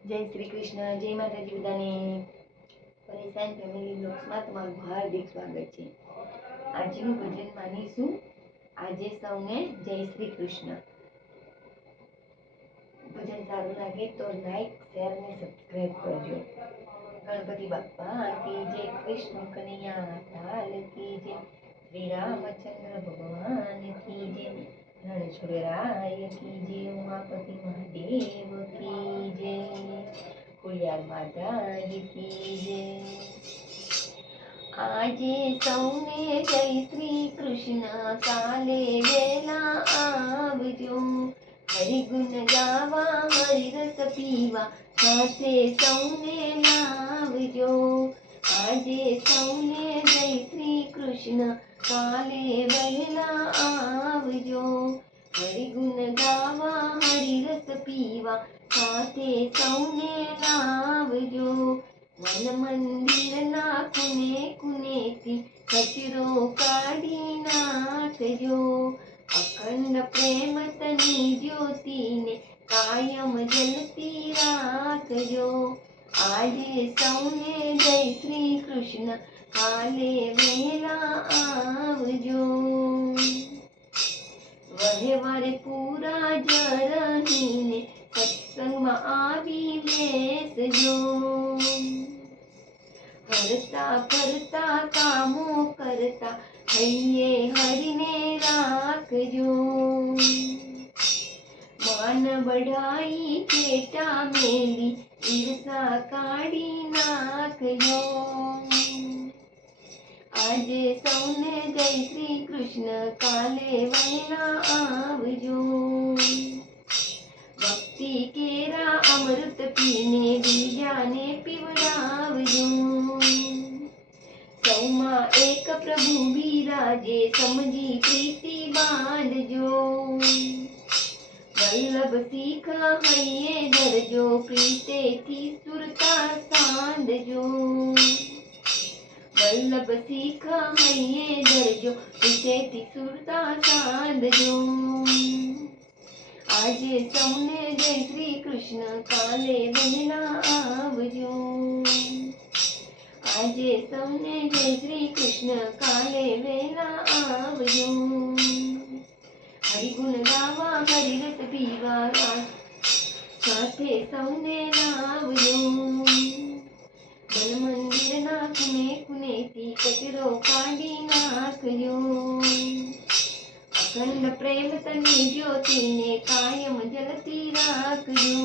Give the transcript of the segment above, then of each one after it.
જય શ્રી કૃષ્ણ, જય માતાજી બધાને. પરેશાન ફેમિલી બ્લોગ્સમાં તમારું હાર્દિક સ્વાગત છે. આજનું ભજન માનીશું આજે સૌને જય શ્રી કૃષ્ણ. ભજન સારું લાગે તો લાઈક, શેર ને સબસ્ક્રાઇબ કરજો. ગણપતિ બાપ્પા કી જય, કૃષ્ણ કનૈયા લાલ કી જય, શ્રી રામચંદ્ર ભગવાન કી જય, રણછોડરાય કી જય, ઉમાપતિ મહાદેવ કી જય, ખોડિયાર માતાજી કી જય. આજે સૌને જય શ્રી કૃષ્ણ, કાલે વેલા આવજો, હરિગુણ ગાવા હરિરસ પીવા, સાથે સૌને લાવજો. આજે સૌને જય શ્રી કૃષ્ણ, કાલે વહેલા આવજો, હરિગુણ ગાવા હરિરસ પીવા, સાથે સૌને લાવજો. મન મંદિરના કુને કુનેથી કચરો કાઢી નાખજો, અખંડ પ્રેમ તની જ્યોતિને કાયમ જલતી રાખજો. આજે સૌને જય શ્રી કૃષ્ણ, કાલે વહેલા આવજો. વહેવારે પૂરા જ રહીને સત્સંગમાં આવી બેસજો, હરતા ફરતા કામો કરતા હૈયે હરીને રાખજો. માન બઢાઈ પેટા મેલી ઈર્ષા કાઢી નાખજો. આજે સૌને જય શ્રી કૃષ્ણ, કાલે વહેલા આવજો. ભક્તિ કેરા અમૃત પીને બીજાને પીવડાવજો. સૌમાં એક પ્રભુ બિરાજે, સમજી પ્રીતિ બાંધજો. વલ્લભ શીખ હૈયે ધરજો, પ્રીતેથી સુરતા સાંધજો. વલ્લભ શીખ હૈયે ધરજો, પ્રીતેથી સુરતા સાંધજો. આજે સૌને જય શ્રી કૃષ્ણ, કાલે વહેલા આવજો. આજે સૌને જય શ્રી કૃષ્ણ, કાલે વહેલા આવજો. હરિગુણ ગાવા હરિરસ પીવા, સાથે સૌને લાવજો. મન મંદિરના કુને કુનેથી કચરો કાઢી નાખજો, અખંડ પ્રેમ તની જ્યોતિને કાયમ જલતી રાખજો.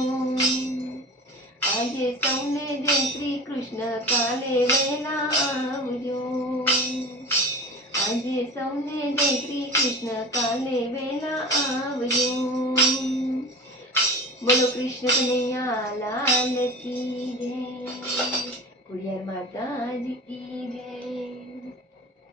આજે સૌને જય શ્રી કૃષ્ણ, કાલે વહેલા આવજો. આજે સૌને જય શ્રી કૃષ્ણ, કાલે વહેલા આવજો. બોલો કૃષ્ણ કનૈયા લાલ કી જય, ખોડિયાર માતાજી કી જય.